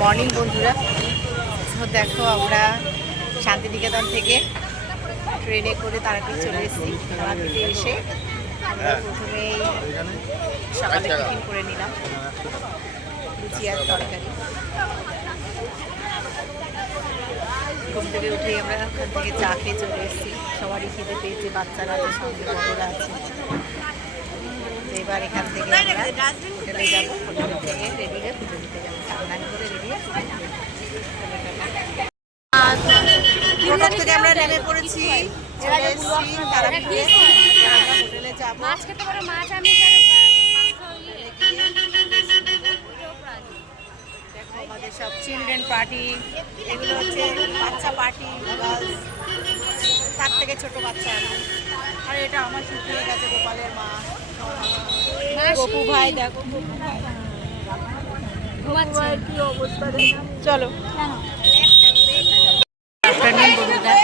Morning বন্ধুরা, তো দেখো আমরা শান্তিনিকেতন থেকে ট্রেনে করে তারাপীঠ চলে এসেছি। তারাপীঠে এসে আমরা প্রথমেই সকালে টিফিন করে নিলাম, লুচি আর তরকারি। ঘুম থেকে উঠেই আমরা ওখান থেকে চা খেয়ে চলে এসেছি। সবারই খিদে পেয়েছে, বাচ্চারা আছে, সঙ্গে বড়রা আছে। এবার এখান থেকে আমরা হোটেলে যাবো, হোটেল থেকে রেডি হয়ে পুজো দিতে যাবো। স্নান করে রেডি হয়ে টোটো থেকে আমরা নেমে পড়েছি, চলে এসেছি তারাপীঠে। আমরা হোটেলে যাবো। দেখো আমাদের সব চিলড্রেন পার্টি, এগুলো হচ্ছে বাচ্চা পার্টি, গার্লস, তার থেকে ছোট বাচ্চা। আর এটা আমার শুকিয়ে গেছে গোপালের মা, গপু ভাই। দেখো চলো। আফটারনুন বন্ধুরা,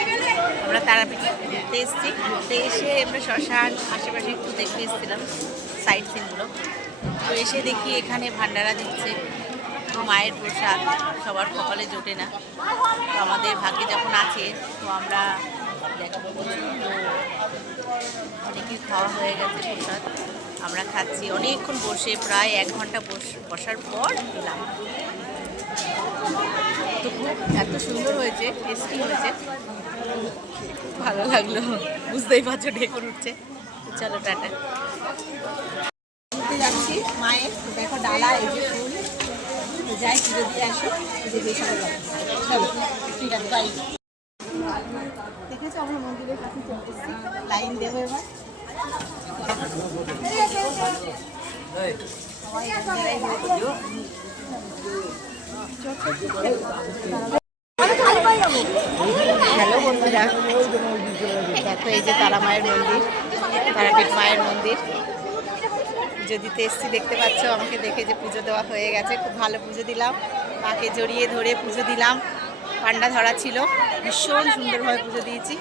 আমরা তারাপীঠে ঘুরতে এসেছি। ঘুরতে এসে আমরা শ্মশান আশেপাশে একটু দেখতে এসেছিলাম, সাইড সিনগুলো। তো এসে দেখি এখানে ভান্ডারা দিচ্ছে, মায়ের প্রসাদ। সবার কপালে জোটে না, তো আমাদের ভাগ্যে যখন আছে তো আমরা দেখো। অনেকেই খাওয়া হয়ে গেছে প্রসাদ, আমরা খাচ্ছি অনেকক্ষণ বসে, প্রায় 1 ঘন্টা বসার পর খেলাম। তো খুব এত সুন্দর হয়েছে, টেস্টি হয়েছে, ভালো লাগলো। বুঝতেই পারছো ঢেকুর উঠছে। চলো টাটা। ঘুরতে যাচ্ছি মায়ের, দেখো ডালা, এই যে ফুল, যাই পুজো দিয়ে আসো। চলো ঠিক আছে, বাই। দেখেছো আমরা মন্দিরের কাছে চলে এসেছি, লাইন দেবো এবার। হ্যালো বন্ধুরা, দেখো এই যে তারা মায়ের মন্দির, তারাপীঠ মায়ের মন্দির। পুজো দিতে এসেছি, দেখতে পাচ্ছ। আমাকে দেখে যে পুজো দেওয়া হয়ে গেছে, খুব ভালো পুজো দিলাম। মাকে জড়িয়ে ধরে পুজো দিলাম, পান্ডা ধরা ছিল, ভীষণ সুন্দরভাবে পুজো দিয়েছি।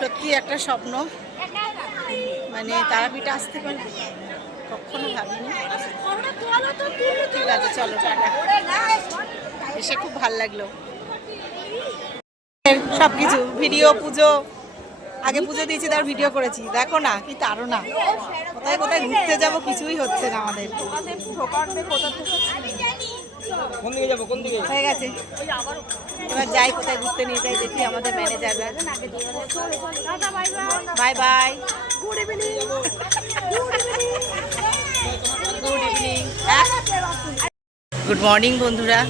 সত্যি একটা স্বপ্ন, মানে তারাপীঠে আসতে পারবো কখনো ভাবিনি। ঠিক আছে চলো টাটা। এসে খুব ভালো লাগলো। সব কিছু ভিডিও, পুজো, আগে পুজো দিয়েছি, তার ভিডিও করেছি। দেখো না কি তারও না, কোথায় কোথায় ঘুরতে যাবো কিছুই হচ্ছে না আমাদের। হয়ে গেছে, এবার যাই কোথায় ঘুরতে নিয়ে যাই দেখি আমাদের ম্যানেজাররা। Bye bye, good evening. Good evening, good morning বন্ধুরা।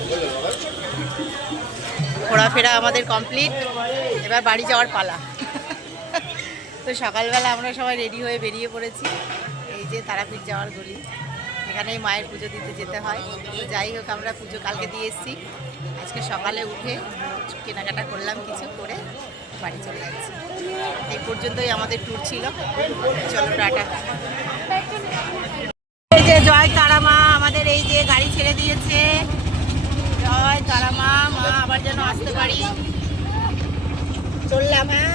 ঘোরাফেরা আমাদের কমপ্লিট, এবার বাড়ি যাওয়ার পালা। তো সকালবেলা আমরা সবাই রেডি হয়ে বেরিয়ে পড়েছি। এই যে তারাপীঠ যাওয়ার গলি, এখানেই মায়ের পুজো দিতে যেতে হয়। তো যাই হোক, আমরা পুজো কালকে দিয়ে এসেছি। আজকে সকালে উঠে কেনাকাটা করলাম, কিছু করে বাড়ি চলে যাচ্ছি। এই পর্যন্তই আমাদের ট্যুর ছিল। চলো টাটা। এই যে জয় তারা মা, আমাদের এই যে গাড়ি ছেড়ে দিয়েছে। জয় তারা মা, মা আবার যেন আসতে পারি। চললাম। হ্যাঁ